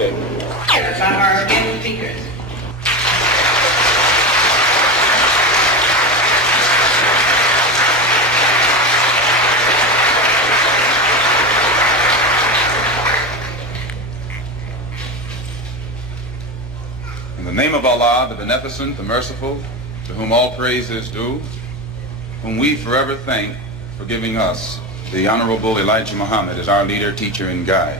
Okay. By our guest speakers. In the name of Allah, the Beneficent, the Merciful, to whom all praise is due, whom we forever thank for giving us the Honorable Elijah Muhammad as our leader, teacher, and guide.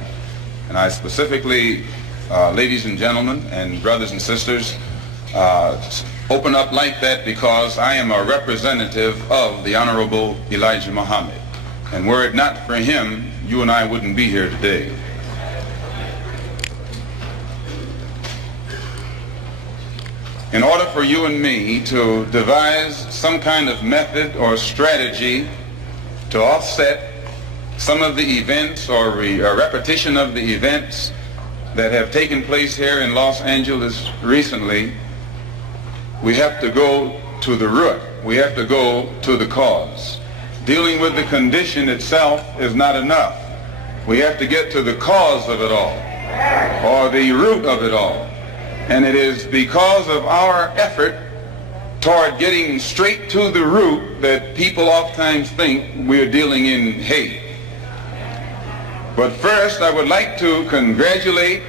And I specifically, ladies and gentlemen, and brothers and sisters, open up like that because I am a representative of the Honorable Elijah Muhammad. And were it not for him, you and I wouldn't be here today. In order for you and me to devise some kind of method or strategy to offset some of the events or repetition of the events that have taken place here in Los Angeles recently, we have to go to the root. We have to go to the cause. Dealing with the condition itself is not enough. We have to get to the cause of it all, or the root of it all. And it is because of our effort toward getting straight to the root that people oftentimes think we're dealing in hate. But first, I would like to congratulate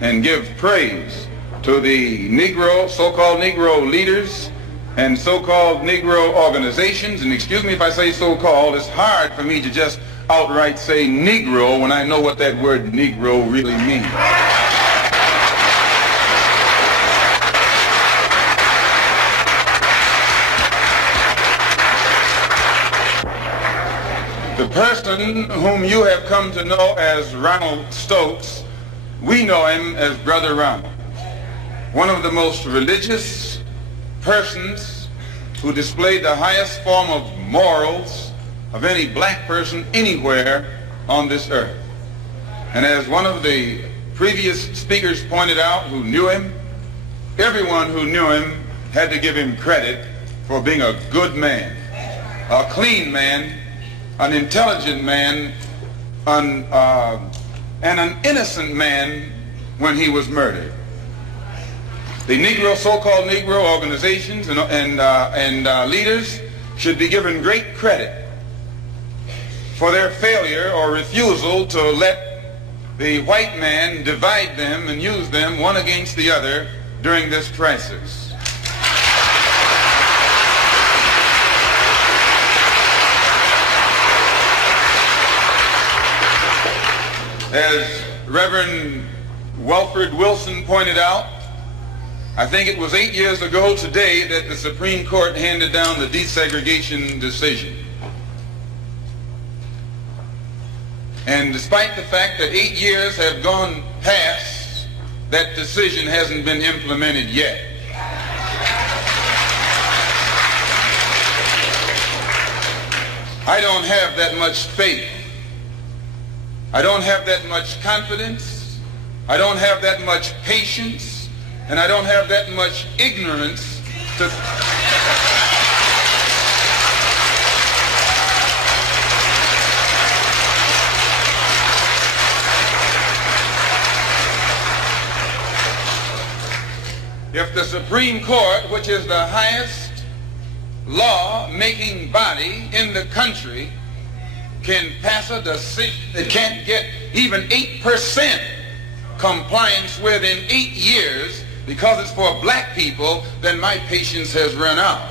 and give praise to the Negro, so-called Negro leaders and so-called Negro organizations. And excuse me if I say so-called, it's hard for me to just outright say Negro when I know what that word Negro really means. The person whom you have come to know as Ronald Stokes, we know him as Brother Ronald. One of the most religious persons who displayed the highest form of morals of any black person anywhere on this earth. And as one of the previous speakers pointed out who knew him, everyone who knew him had to give him credit for being a good man, a clean man, an intelligent man, and an innocent man when he was murdered. The Negro, so-called Negro organizations and leaders should be given great credit for their failure or refusal to let the white man divide them and use them one against the other during this crisis. As Reverend Wilfred Wilson pointed out, I think it was 8 years ago today that the Supreme Court handed down the desegregation decision. And despite the fact that 8 years have gone past, that decision hasn't been implemented yet. I don't have that much faith. I don't have that much confidence, I don't have that much patience, and I don't have that much ignorance to... If the Supreme Court, which is the highest law-making body in the country, can pass a decision that can't get even 8% compliance within 8 years because it's for black people, then my patience has run out.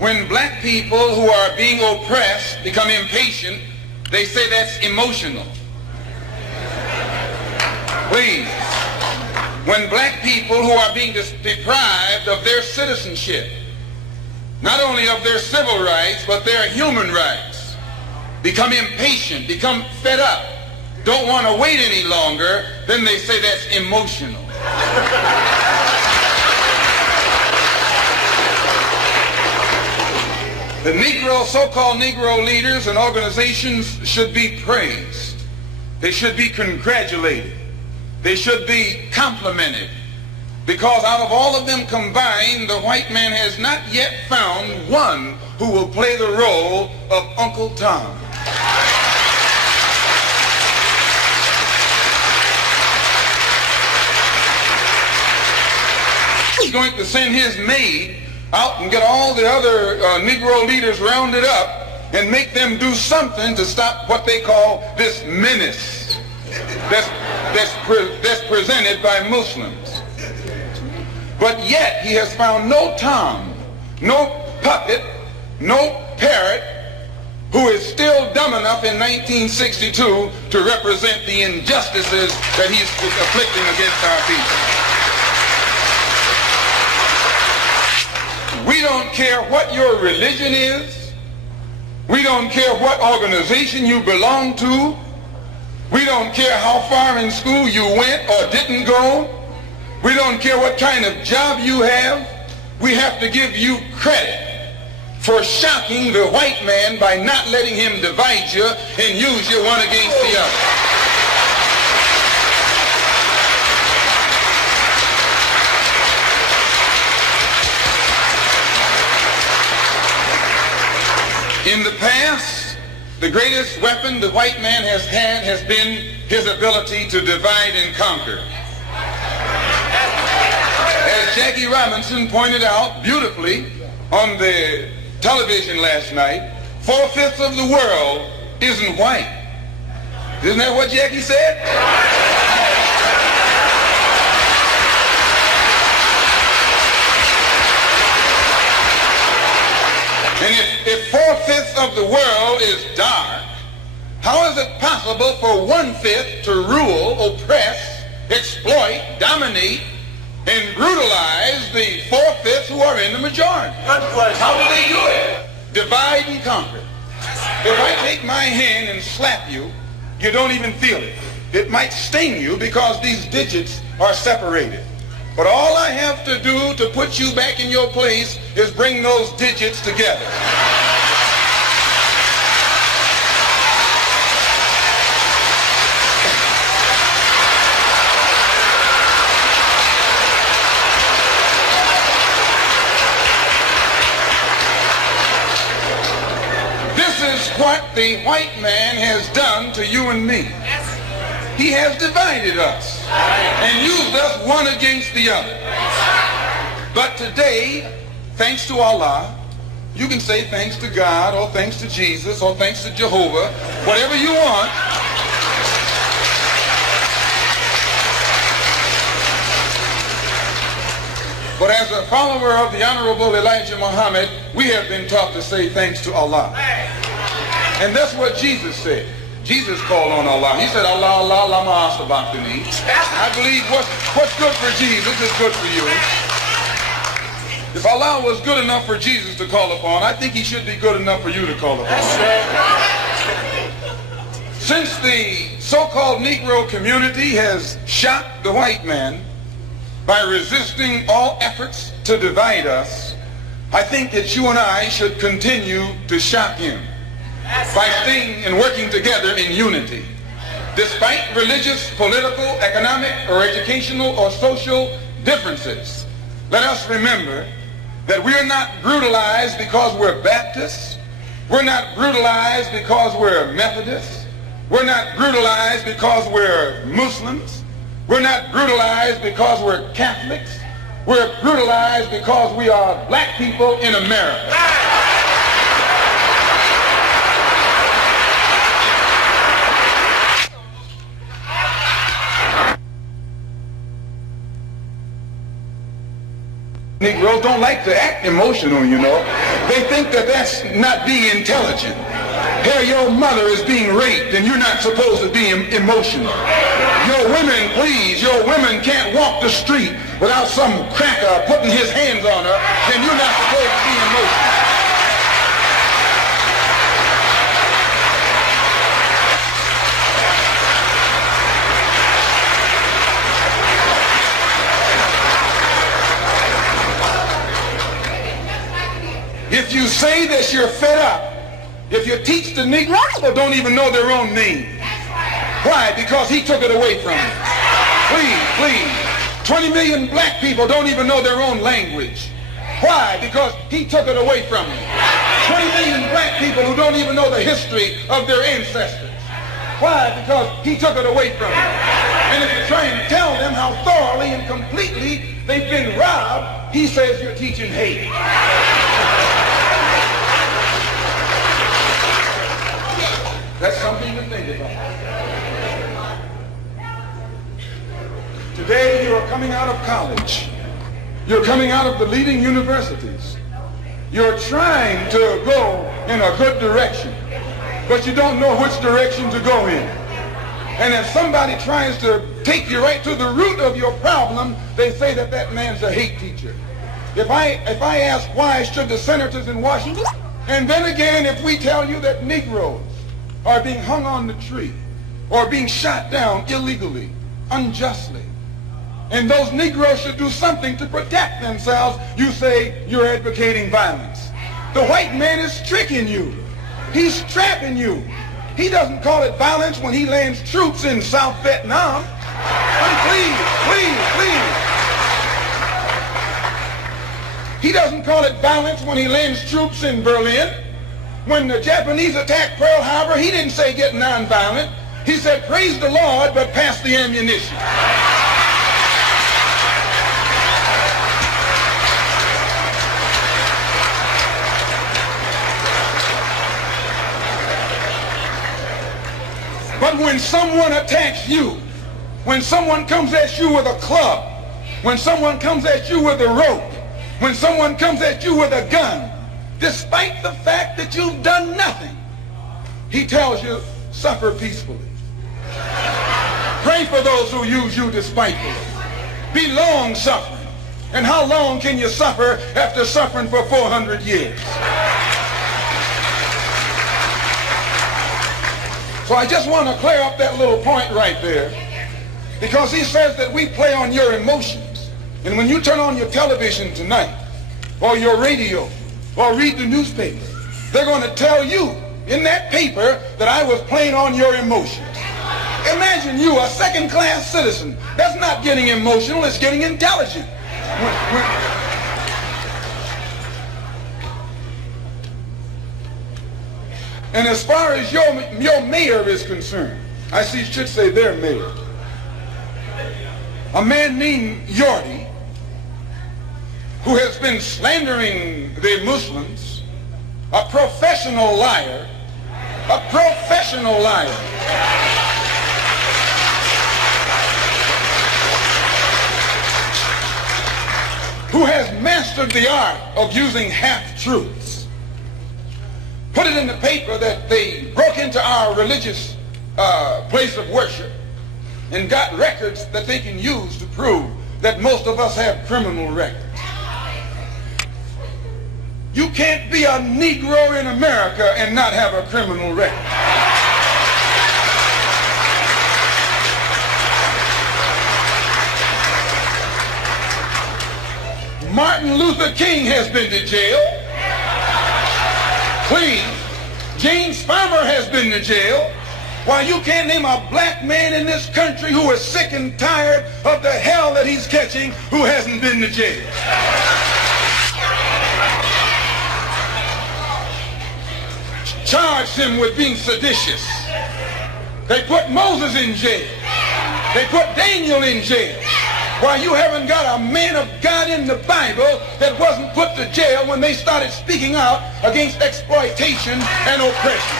When black people who are being oppressed become impatient, they say that's emotional. Please, when black people who are being deprived of their citizenship, not only of their civil rights, but their human rights, become impatient, become fed up, don't want to wait any longer, then they say that's emotional. The Negro, so-called Negro leaders and organizations should be praised. They should be congratulated. They should be complimented. Because out of all of them combined, the white man has not yet found one who will play the role of Uncle Tom. He's going to send his maid out and get all the other Negro leaders rounded up and make them do something to stop what they call this menace that's presented by Muslims. But yet he has found no Tom, no puppet, no parrot who is still dumb enough in 1962 to represent the injustices that he's afflicting against our people. We don't care what your religion is. We don't care what organization you belong to. We don't care how far in school you went or didn't go. We don't care what kind of job you have. We have to give you credit for shocking the white man by not letting him divide you and use you one against the other. In the past, the greatest weapon the white man has had has been his ability to divide and conquer. As Jackie Robinson pointed out beautifully on the television last night, 4/5 of the world isn't white. Isn't that what Jackie said? And if 4/5 of the world is dark, how is it possible for 1/5 to rule, oppress, exploit, dominate, and brutalize the 4/5 who are in the majority? How do they do it? Divide and conquer. If I take my hand and slap you, you don't even feel it. It might sting you because these digits are separated. But all I have to do to put you back in your place is bring those digits together. This is what the white man has done to you and me. He has divided us and used us one against the other. But today, thanks to Allah, you can say thanks to God or thanks to Jesus or thanks to Jehovah, whatever you want. But as a follower of the Honorable Elijah Muhammad, we have been taught to say thanks to Allah. And that's what Jesus said. Jesus called on Allah. He said, Allah, Allah, lama astabaqtani. I believe what's good for Jesus is good for you. If Allah was good enough for Jesus to call upon, I think he should be good enough for you to call upon. Since the so-called Negro community has shocked the white man by resisting all efforts to divide us, I think that you and I should continue to shock him by staying and working together in unity. Despite religious, political, economic, or educational or social differences, let us remember that we are not brutalized because we're Baptists. We're not brutalized because we're Methodists. We're not brutalized because we're Muslims. We're not brutalized because we're Catholics. We're brutalized because we are black people in America. Negroes don't like to act emotional, you know. They think that that's not being intelligent. Here your mother is being raped and you're not supposed to be emotional. Your women, please, your women can't walk the street without some cracker putting his hands on her, then you're not supposed to be emotional. If you say that you're fed up, if you teach the Negroes who don't even know their own name. Why? Because he took it away from them. Please, please. 20 million black people don't even know their own language. Why? Because he took it away from them. 20 million black people who don't even know the history of their ancestors. Why? Because he took it away from them. And if you try and tell them how thoroughly and completely they've been robbed, he says you're teaching hate. That's something to think about. Today you are coming out of college. You're coming out of the leading universities. You're trying to go in a good direction, but you don't know which direction to go in. And if somebody tries to take you right to the root of your problem, they say that that man's a hate teacher. If I ask why should the senators in Washington, and then again if we tell you that Negroes are being hung on the tree or being shot down illegally, unjustly, and those Negroes should do something to protect themselves, you say you're advocating violence. The white man is tricking you. He's trapping you. He doesn't call it violence when he lands troops in South Vietnam. Please. He doesn't call it violence when he lands troops in Berlin. When the Japanese attacked Pearl Harbor, he didn't say get nonviolent. He said praise the Lord, but pass the ammunition. But when someone attacks you, when someone comes at you with a club, when someone comes at you with a rope, when someone comes at you with a gun, despite the fact that you've done nothing, he tells you, suffer peacefully. Pray for those who use you despitefully. Be long-suffering. And how long can you suffer after suffering for 400 years? So I just want to clear up that little point right there, because he says that we play on your emotions. And when you turn on your television tonight, or your radio, or read the newspaper, they're going to tell you in that paper that I was playing on your emotions. Imagine you, a second-class citizen. That's not getting emotional, it's getting intelligent. And as far as your mayor is concerned, I should say their mayor, a man named Yorty, who has been slandering the Muslims, a professional liar, who has mastered the art of using half-truths, put it in the paper that they broke into our religious place of worship and got records that they can use to prove that most of us have criminal records. You can't be a Negro in America and not have a criminal record. Martin Luther King has been to jail. Please. James Farmer has been to jail. Why, you can't name a black man in this country who is sick and tired of the hell that he's catching who hasn't been to jail. Charged him with being seditious. They put Moses in jail. They put Daniel in jail. Why, you haven't got a man of God in the Bible that wasn't put to jail when they started speaking out against exploitation and oppression.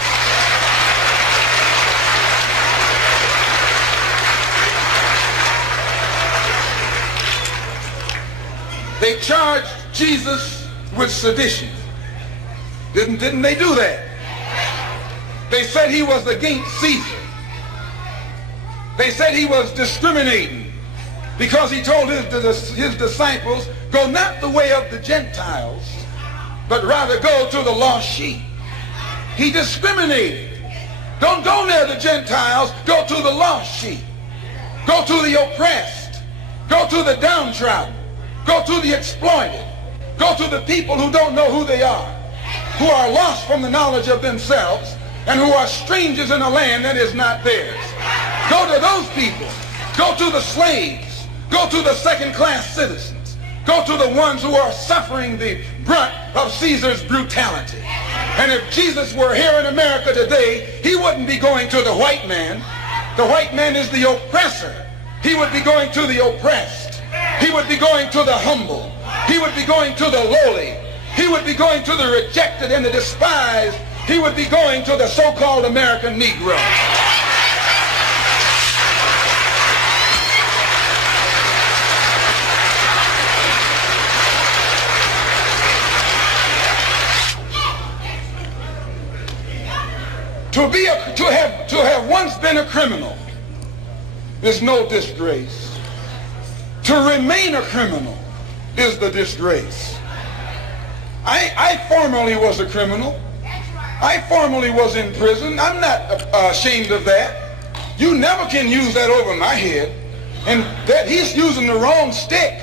They charged Jesus with sedition. Didn't they do that? They said he was against Caesar. They said he was discriminating because he told his disciples, go not the way of the Gentiles, but rather go to the lost sheep. He discriminated. Don't go near the Gentiles, go to the lost sheep. Go to the oppressed. Go to the downtrodden. Go to the exploited. Go to the people who don't know who they are, who are lost from the knowledge of themselves, and who are strangers in a land that is not theirs. Go to those people. Go to the slaves. Go to the second-class citizens. Go to the ones who are suffering the brunt of Caesar's brutality. And if Jesus were here in America today, he wouldn't be going to the white man. The white man is the oppressor. He would be going to the oppressed. He would be going to the humble. He would be going to the lowly. He would be going to the rejected and the despised. He would be going to the so-called American Negro. To have once been a criminal is no disgrace. To remain a criminal is the disgrace. I formerly was a criminal. I formerly was in prison. I'm not ashamed of that. You never can use that over my head. And that he's using the wrong stick.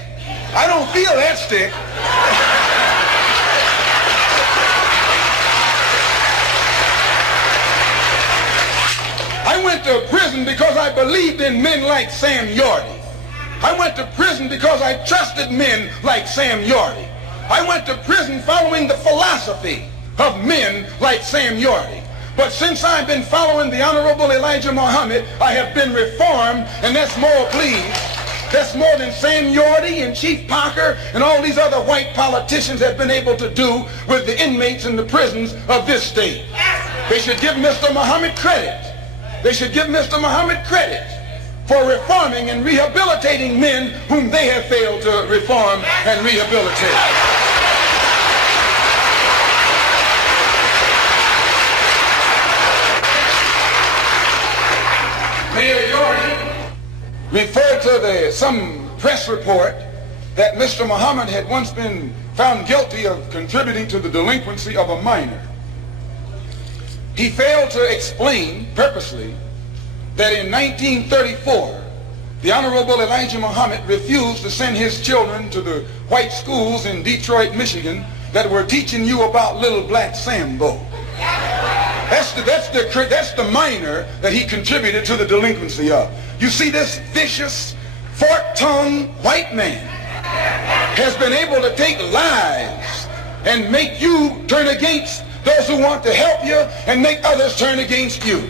I don't feel that stick. I went to prison because I believed in men like Sam Yorty. I went to prison because I trusted men like Sam Yorty. I went to prison following the philosophy of men like Sam Yorty. But since I've been following the Honorable Elijah Muhammad, I have been reformed, and that's more, please. That's more than Sam Yorty and Chief Parker and all these other white politicians have been able to do with the inmates in the prisons of this state. They should give Mr. Muhammad credit. They should give Mr. Muhammad credit for reforming and rehabilitating men whom they have failed to reform and rehabilitate. Mayor Yorty referred to some press report that Mr. Muhammad had once been found guilty of contributing to the delinquency of a minor. He failed to explain purposely that in 1934, the Honorable Elijah Muhammad refused to send his children to the white schools in Detroit, Michigan that were teaching you about little black Sambo. That's the minor that he contributed to the delinquency of. You see, this vicious, fork-tongued white man has been able to take lives and make you turn against those who want to help you and make others turn against you.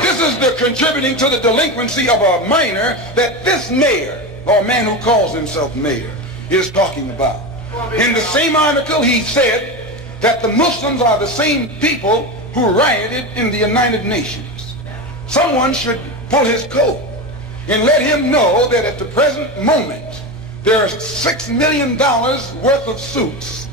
This is the contributing to the delinquency of a minor that this mayor, or man who calls himself mayor, is talking about. In the same article, he said that the Muslims are the same people who rioted in the United Nations. Someone should pull his coat and let him know that at the present moment, there are $6 million worth of suits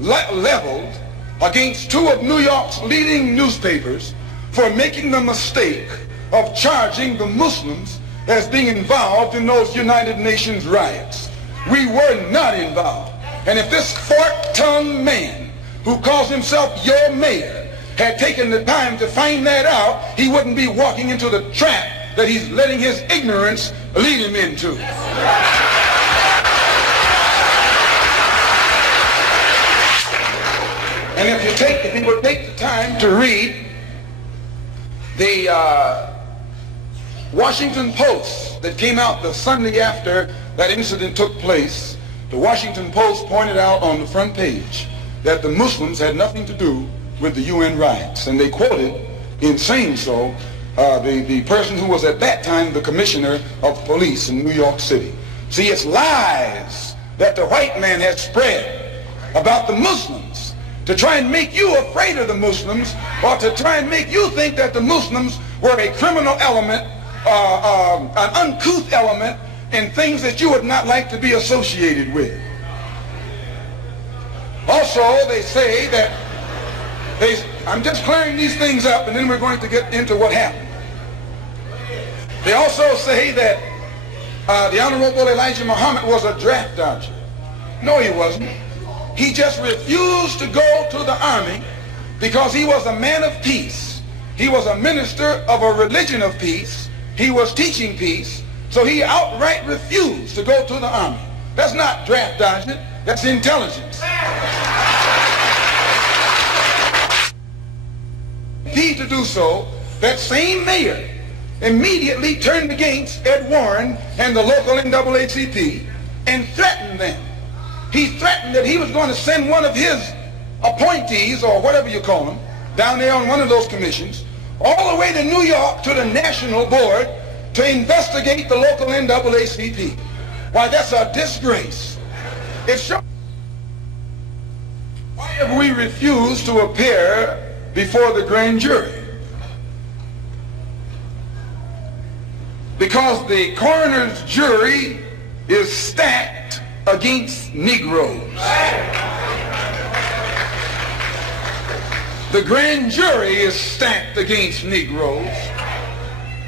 leveled against two of New York's leading newspapers for making the mistake of charging the Muslims as being involved in those United Nations riots. We were not involved. And if this fork-tongued man who calls himself your mayor had taken the time to find that out, he wouldn't be walking into the trap that he's letting his ignorance lead him into. And if you would take the time to read the Washington Post that came out the Sunday after that incident took place, the Washington Post pointed out on the front page that the Muslims had nothing to do with the UN riots. And they quoted, in saying so, the person who was at that time the commissioner of police in New York City. See, it's lies that the white man has spread about the Muslims to try and make you afraid of the Muslims, or to try and make you think that the Muslims were a criminal element, an uncouth element, and things that you would not like to be associated with. Also, they say that, I'm just clearing these things up and then we're going to get into what happened. They also say that the Honorable Elijah Muhammad was a draft dodger. No, he wasn't. He just refused to go to the army because he was a man of peace. He was a minister of a religion of peace. He was teaching peace. So he outright refused to go to the army. That's not draft dodging, that's intelligence. He to do so, that same mayor immediately turned against Ed Warren and the local NAACP and threatened them. He threatened that he was going to send one of his appointees, or whatever you call them, down there on one of those commissions, all the way to New York to the national board to investigate the local NAACP. Why, that's a disgrace. It shows. Why have we refused to appear before the grand jury? Because the coroner's jury is stacked against Negroes. The grand jury is stacked against Negroes.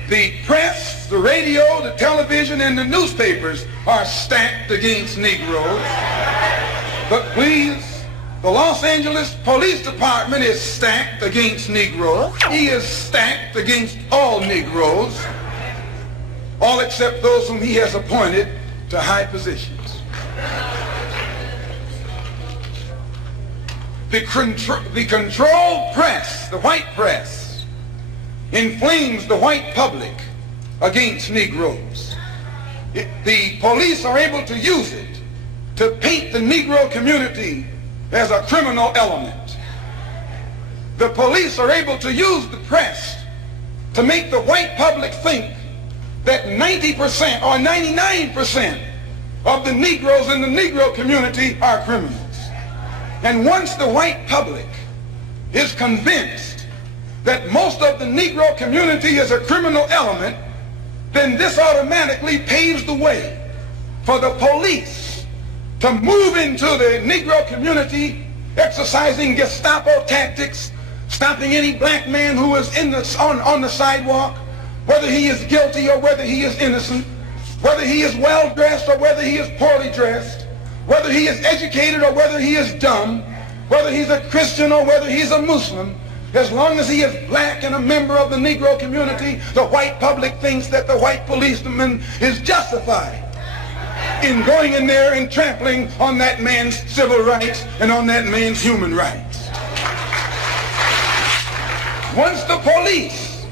The press, the radio, the television, and the newspapers are stacked against Negroes. But please, the Los Angeles Police Department is stacked against Negroes. He is stacked against all Negroes, all except those whom he has appointed to high positions. The controlled press, the white press, inflames the white public against Negroes. The police are able to use it to paint the Negro community as a criminal element. The police are able to use the press to make the white public think that 90% or 99% of the Negroes in the Negro community are criminals. And once the white public is convinced that most of the Negro community is a criminal element, then this automatically paves the way for the police to move into the Negro community, exercising Gestapo tactics, stopping any black man who is on the sidewalk, whether he is guilty or whether he is innocent, whether he is well dressed or whether he is poorly dressed, whether he is educated or whether he is dumb, whether he's a Christian or whether he's a Muslim. As long as he is black and a member of the Negro community, the white public thinks that the white policeman is justified in going in there and trampling on that man's civil rights and on that man's human rights. Once the police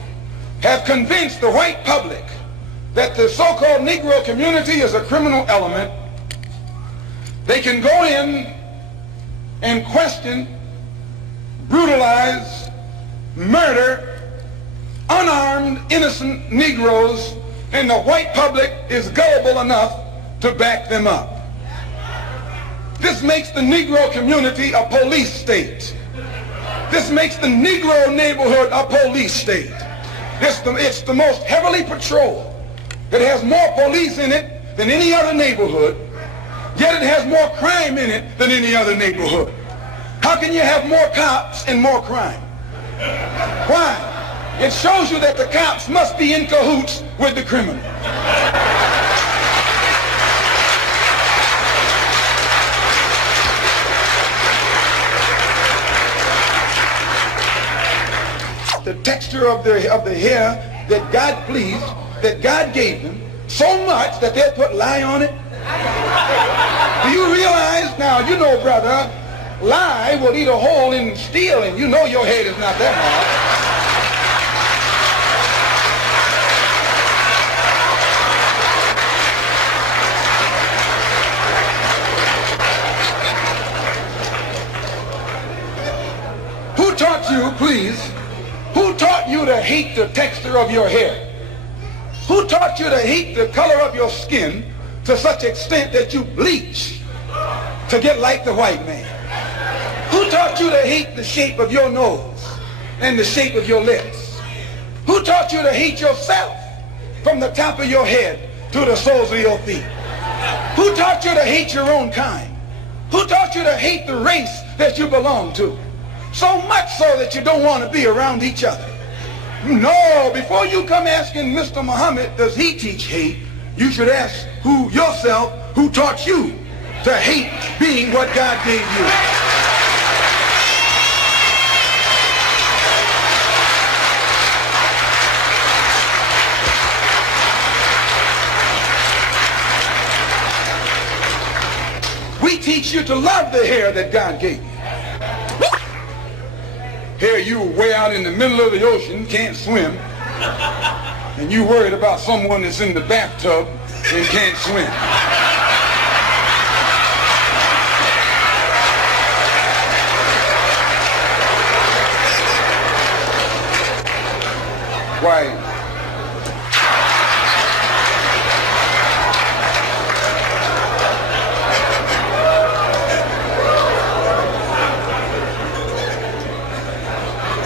have convinced the white public that the so-called Negro community is a criminal element, they can go in and question, brutalize, murder unarmed, innocent Negroes, and the white public is gullible enough to back them up. This makes the Negro community a police state. This makes the Negro neighborhood a police state. It's the most heavily patrolled. It has more police in it than any other neighborhood, yet it has more crime in it than any other neighborhood. How can you have more cops and more crime? Why? It shows you that the cops must be in cahoots with the criminal. The texture of the hair that God pleased, that God gave them, so much that they'll put lye on it. Do you realize? Now, you know, brother, lye will eat a hole in steel, and you know your head is not that hard. Who taught you, please, who taught you to hate the texture of your hair? Who taught you to hate the color of your skin to such extent that you bleach to get like the white man? Who taught you to hate the shape of your nose and the shape of your lips? Who taught you to hate yourself from the top of your head to the soles of your feet? Who taught you to hate your own kind? Who taught you to hate the race that you belong to? So much so that you don't want to be around each other. No, before you come asking Mr. Muhammad, does he teach hate, you should ask yourself, who taught you to hate being what God gave you? We teach you to love the hair that God gave you. Here you way out in the middle of the ocean, can't swim. and you worried about someone that's in the bathtub and can't swim. Why?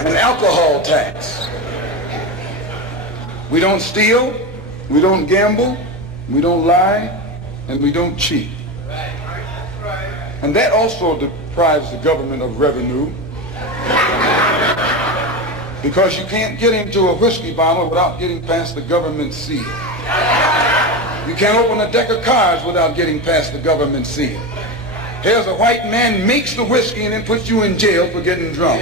An alcohol tax. We don't steal, we don't gamble, we don't lie, and we don't cheat. And that also deprives the government of revenue, because you can't get into a whiskey bottle without getting past the government seal. You can't open a deck of cards without getting past the government seal. Here's a white man makes the whiskey and then puts you in jail for getting drunk.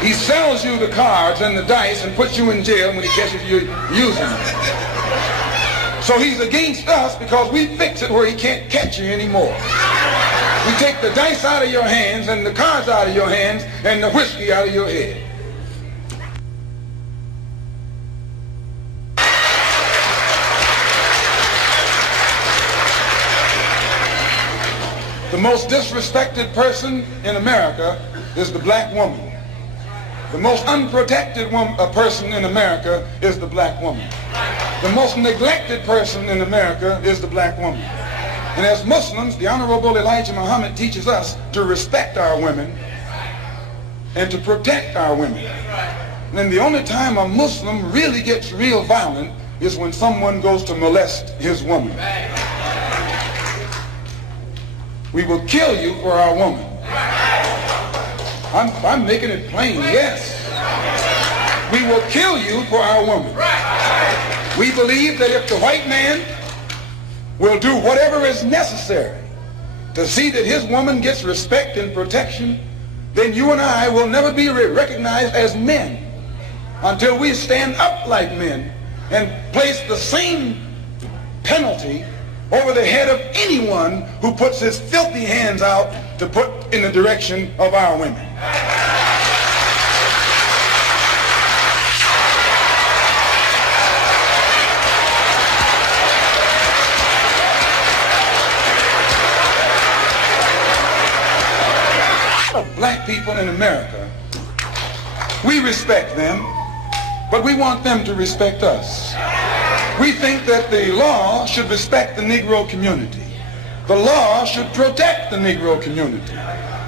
He sells you the cards and the dice and puts you in jail when he catches you using them. So he's against us because we fix it where he can't catch you anymore. We take the dice out of your hands and the cards out of your hands and the whiskey out of your head. The most disrespected person in America is the black woman. The most unprotected person in America is the black woman. The most neglected person in America is the black woman. And as Muslims, the Honorable Elijah Muhammad teaches us to respect our women and to protect our women. And the only time a Muslim really gets real violent is when someone goes to molest his woman. We will kill you for our woman. I'm making it plain, yes. We will kill you for our woman. We believe that if the white man will do whatever is necessary to see that his woman gets respect and protection, then you and I will never be recognized as men until we stand up like men and place the same penalty over the head of anyone who puts his filthy hands out to put in the direction of our women. Black people in America, we respect them, but we want them to respect us. We think that the law should respect the Negro community. The law should protect the Negro community.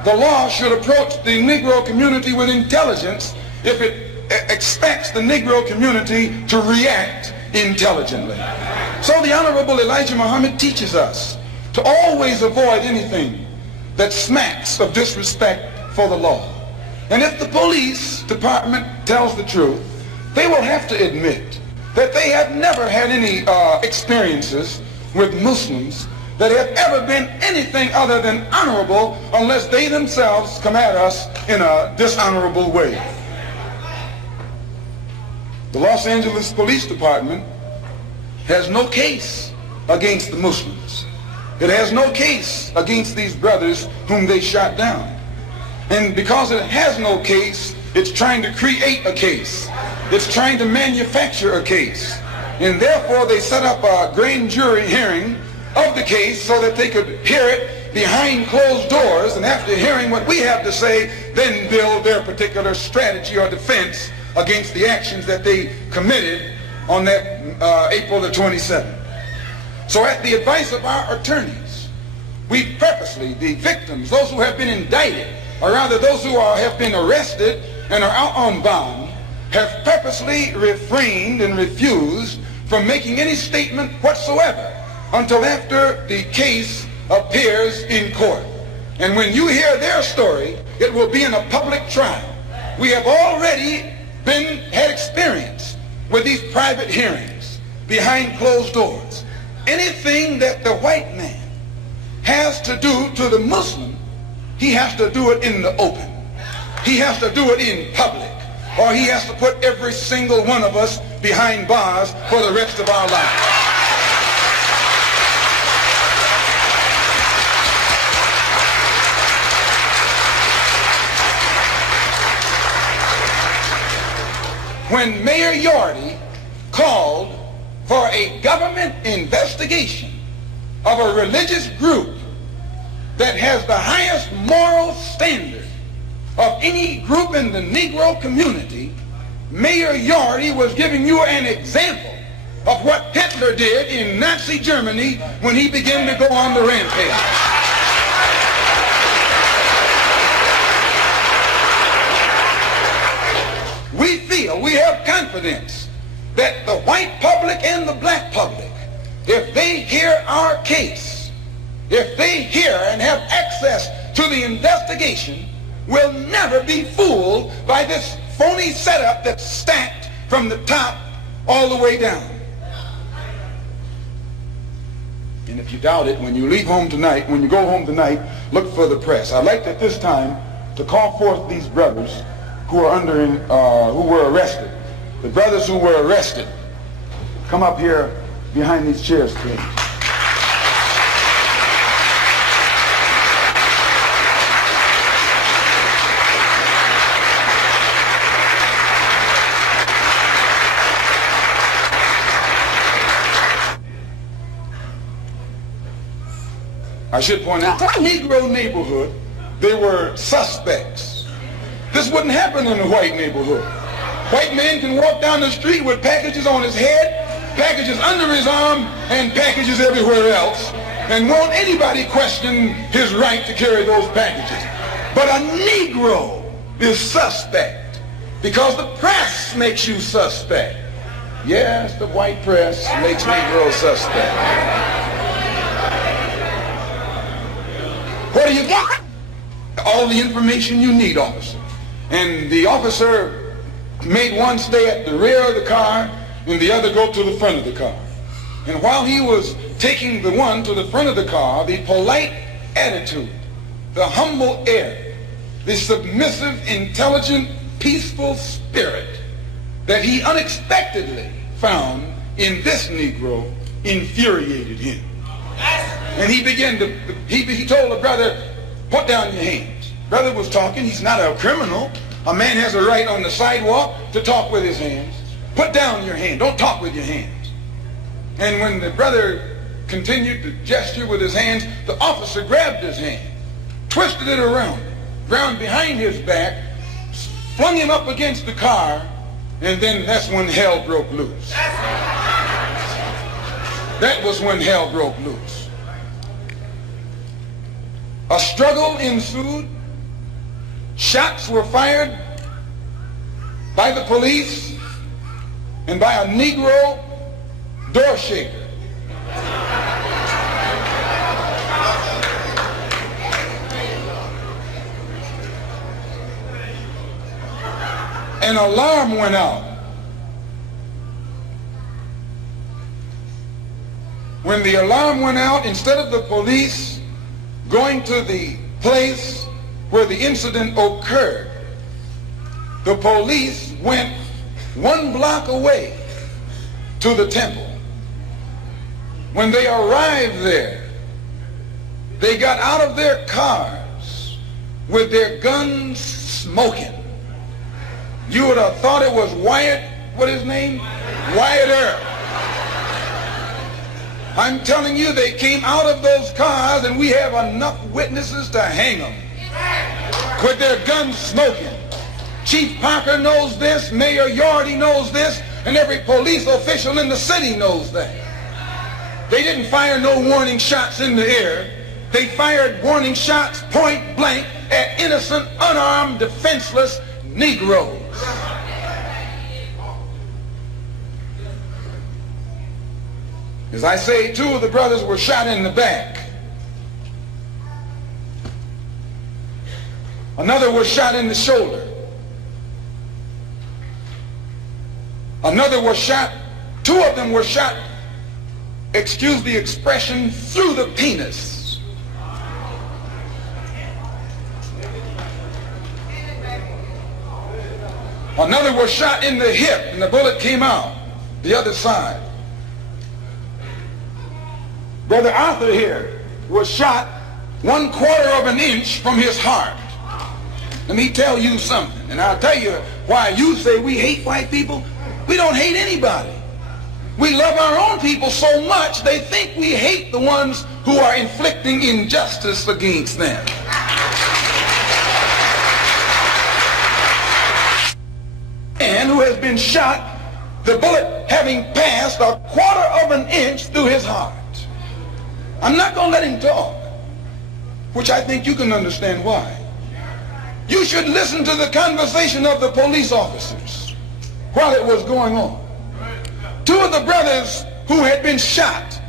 The law should approach the Negro community with intelligence if it expects the Negro community to react intelligently. So the Honorable Elijah Muhammad teaches us to always avoid anything that smacks of disrespect for the law. And if the police department tells the truth, they will have to admit that they have never had any experiences with Muslims that have ever been anything other than honorable unless they themselves come at us in a dishonorable way. The Los Angeles Police Department has no case against the Muslims. It has no case against these brothers whom they shot down. And because it has no case, it's trying to create a case. It's trying to manufacture a case. And therefore they set up a grand jury hearing of the case so that they could hear it behind closed doors, and after hearing what we have to say, then build their particular strategy or defense against the actions that they committed on that April the 27th. So at the advice of our attorneys, we purposely, the victims, those who have been indicted, or rather those who have been arrested and are out on bond, have purposely refrained and refused from making any statement whatsoever until after the case appears in court. And when you hear their story, it will be in a public trial. We have already had experience with these private hearings behind closed doors. Anything that the white man has to do to the Muslim, he has to do it in the open. He has to do it in public, or he has to put every single one of us behind bars for the rest of our lives. when Mayor Yorty called for a government investigation of a religious group that has the highest moral standard of any group in the Negro community, Mayor Yorty was giving you an example of what Hitler did in Nazi Germany when he began to go on the rampage. We have confidence that the white public and the black public, if they hear our case, if they hear and have access to the investigation, will never be fooled by this phony setup that's stacked from the top all the way down. And if you doubt it, when you leave home tonight, when you go home tonight, look for the press. I'd like at this time to call forth these brothers who were arrested. The brothers who were arrested, come up here behind these chairs, please. I should point out, in the Negro neighborhood, they were suspects. This wouldn't happen in a white neighborhood. White man can walk down the street with packages on his head, packages under his arm, and packages everywhere else, and won't anybody question his right to carry those packages. But a Negro is suspect because the press makes you suspect. Yes, the white press makes Negroes suspect. What do you got? All the information you need, officer. And the officer made one stay at the rear of the car and the other go to the front of the car. And while he was taking the one to the front of the car, the polite attitude, the humble air, the submissive, intelligent, peaceful spirit that he unexpectedly found in this Negro infuriated him. And he began to, he told the brother, put down your hands. Brother was talking, he's not a criminal. A man has a right on the sidewalk to talk with his hands. Put down your hand, don't talk with your hands. And when the brother continued to gesture with his hands, the officer grabbed his hand, twisted it around behind his back, flung him up against the car, and then that's when hell broke loose. That was when hell broke loose. A struggle ensued. Shots were fired by the police and by a Negro door shaker. An alarm went out. When the alarm went out, instead of the police going to the place where the incident occurred, the police went 1 block away to the temple. When they arrived there, they got out of their cars with their guns smoking. You would have thought it was Wyatt, what his name? Wyatt Earp. I'm telling you, they came out of those cars and we have enough witnesses to hang them with their guns smoking. Chief Parker knows this, Mayor Yorty knows this, and every police official in the city knows that. They didn't fire no warning shots in the air. They fired warning shots point blank at innocent, unarmed, defenseless Negroes. As I say, 2 of the brothers were shot in the back. Another was shot in the shoulder. Another was shot, 2 of them were shot, excuse the expression, through the penis. Another was shot in the hip and the bullet came out the other side. Brother Arthur here was shot 1/4 of an inch from his heart. Let me tell you something, and I'll tell you Why you say we hate white people? We don't hate anybody. We love our own people so much they think we hate the ones who are inflicting injustice against them. And who has been shot, the bullet having passed a quarter of an inch through his heart. I'm not going to let him talk, which I think you can understand why. You should listen to the conversation of the police officers while it was going on. Two of the brothers who had been shot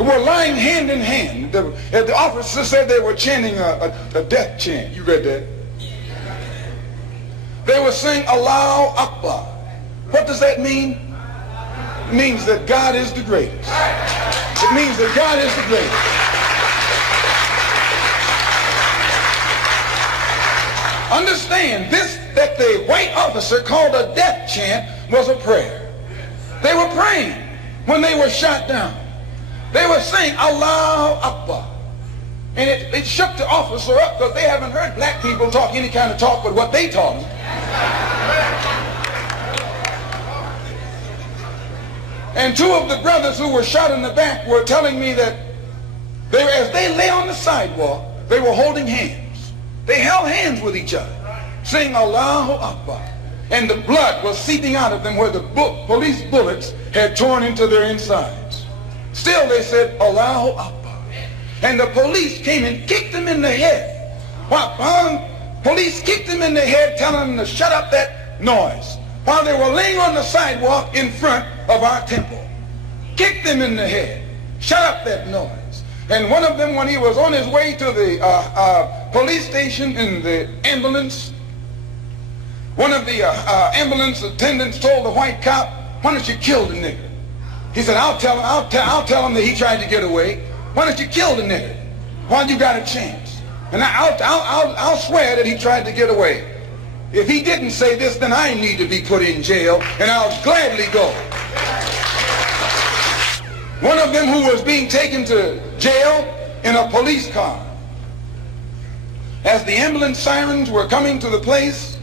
were lying hand in hand. The officer said they were chanting a death chant. You read that? They were saying, Allahu Akbar. What does that mean? It means that God is the greatest. It means that God is the greatest. Understand, this that the white officer called a death chant was a prayer. They were praying when they were shot down. They were saying, Allahu Akbar. And it shook the officer up because they haven't heard black people talk any kind of talk but what they taught them. And two of the brothers who were shot in the back were telling me that as they lay on the sidewalk, they were holding hands. They held hands with each other, saying Allahu Akbar. And the blood was seeping out of them where the police bullets had torn into their insides. Still they said Allahu Akbar. And the police came and kicked them in the head. Police kicked them in the head, telling them to shut up that noise, while they were laying on the sidewalk in front of our temple. Kicked them in the head. Shut up that noise. And one of them, when he was on his way to the police station in the ambulance, one of the ambulance attendants told the white cop, why don't you kill the nigger? He said, I'll tell him that he tried to get away. Why don't you kill the nigger while you got a chance? And I'll swear that he tried to get away. If he didn't say this, then I need to be put in jail, and I'll gladly go. One of them who was being taken to jail in a police car. As the ambulance sirens were coming to the place,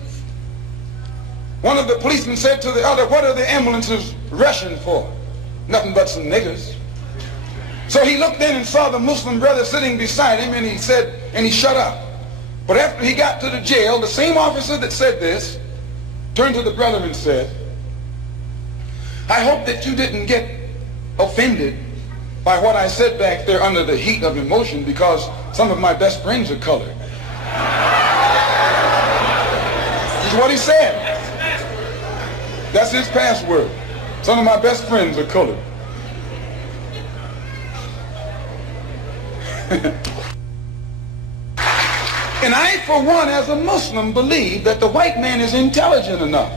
one of the policemen said to the other, what are the ambulances rushing for? Nothing but some niggers. So he looked in and saw the Muslim brother sitting beside him, and he said, and he shut up. But after he got to the jail, the same officer that said this turned to the brother and said, I hope that you didn't get offended by what I said back there under the heat of emotion, because some of my best friends are colored. This is what he said. That's his password. Some of my best friends are colored. And I, for one, as a Muslim, believe that the white man is intelligent enough.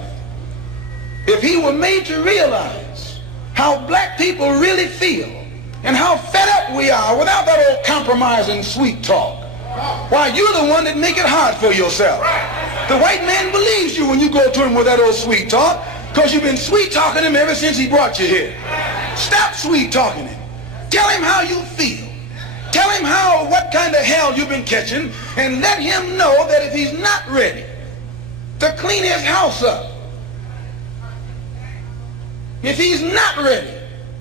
If he were made to realize how black people really feel and how fed up we are without that old compromise and sweet talk, why, you're the one that make it hard for yourself. The white man believes you when you go to him with that old sweet talk, because you've been sweet talking him ever since he brought you here. Stop sweet talking him. Tell him how you feel. Tell him what kind of hell you've been catching, and let him know that if he's not ready to clean his house up, if he's not ready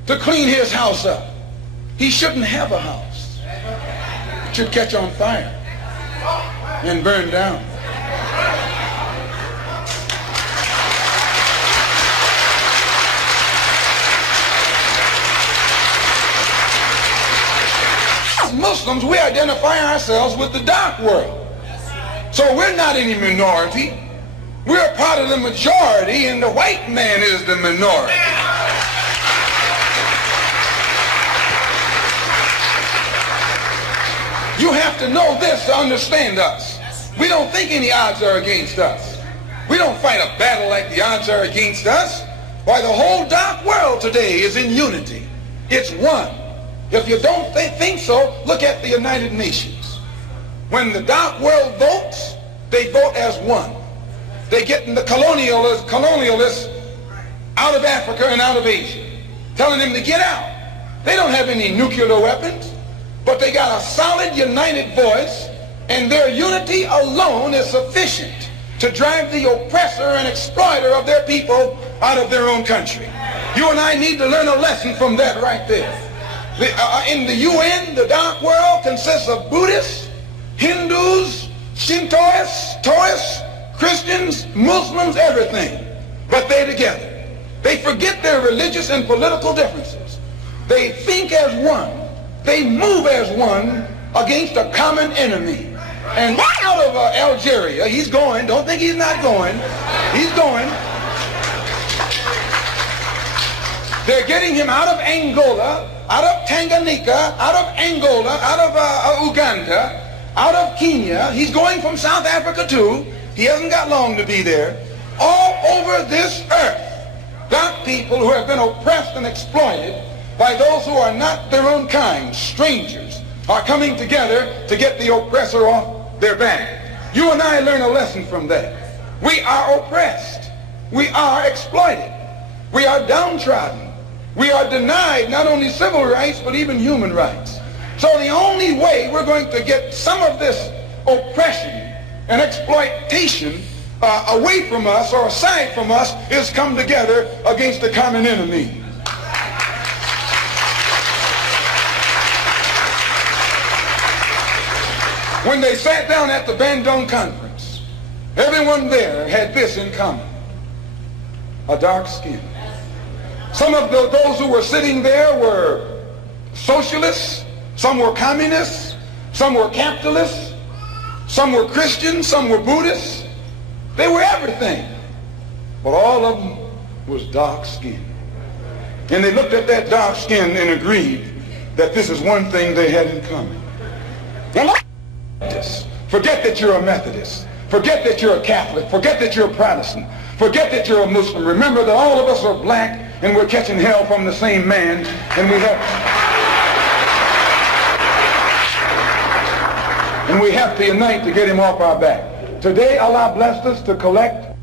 to clean his house up, he shouldn't have a house. It should catch on fire and burn down. Muslims, we identify ourselves with the dark world. So we're not any minority. We're a part of the majority, and the white man is the minority. You have to know this to understand us. We don't think any odds are against us. We don't fight a battle like the odds are against us. Why, the whole dark world today is in unity. It's one. If you don't think so, look at the United Nations. When the dark world votes, they vote as one. They get the colonialists out of Africa and out of Asia, telling them to get out. They don't have any nuclear weapons, but they got a solid united voice, and their unity alone is sufficient to drive the oppressor and exploiter of their people out of their own country. You and I need to learn a lesson from that right there. In the UN, the dark world consists of Buddhists, Hindus, Shintoists, Taoists, Christians, Muslims, everything. But they're together. They forget their religious and political differences. They think as one. They move as one against a common enemy. And out of Algeria, he's going. Don't think he's not going. He's going. They're getting him out of Angola, out of Tanganyika, out of Angola, out of Uganda, out of Kenya. He's going from South Africa too. He hasn't got long to be there. All over this earth, black people who have been oppressed and exploited by those who are not their own kind, strangers, are coming together to get the oppressor off their back. You and I learn a lesson from that. We are oppressed. We are exploited. We are downtrodden. We are denied not only civil rights, but even human rights. So the only way we're going to get some of this oppression and exploitation away from us or aside from us is come together against the common enemy. When they sat down at the Bandung conference, everyone there had this in common: a dark skin. Some of those who were sitting there were socialists, some were communists, some were capitalists, some were Christians, some were Buddhists. They were everything. But all of them was dark skin. And they looked at that dark skin and agreed that this is one thing they had in common. Well, forget that you're a Methodist. Forget that you're a Catholic. Forget that you're a Protestant. Forget that you're a Muslim. Remember that all of us are black and we're catching hell from the same man, and we have to unite to get him off our back. Today, Allah blessed us to collect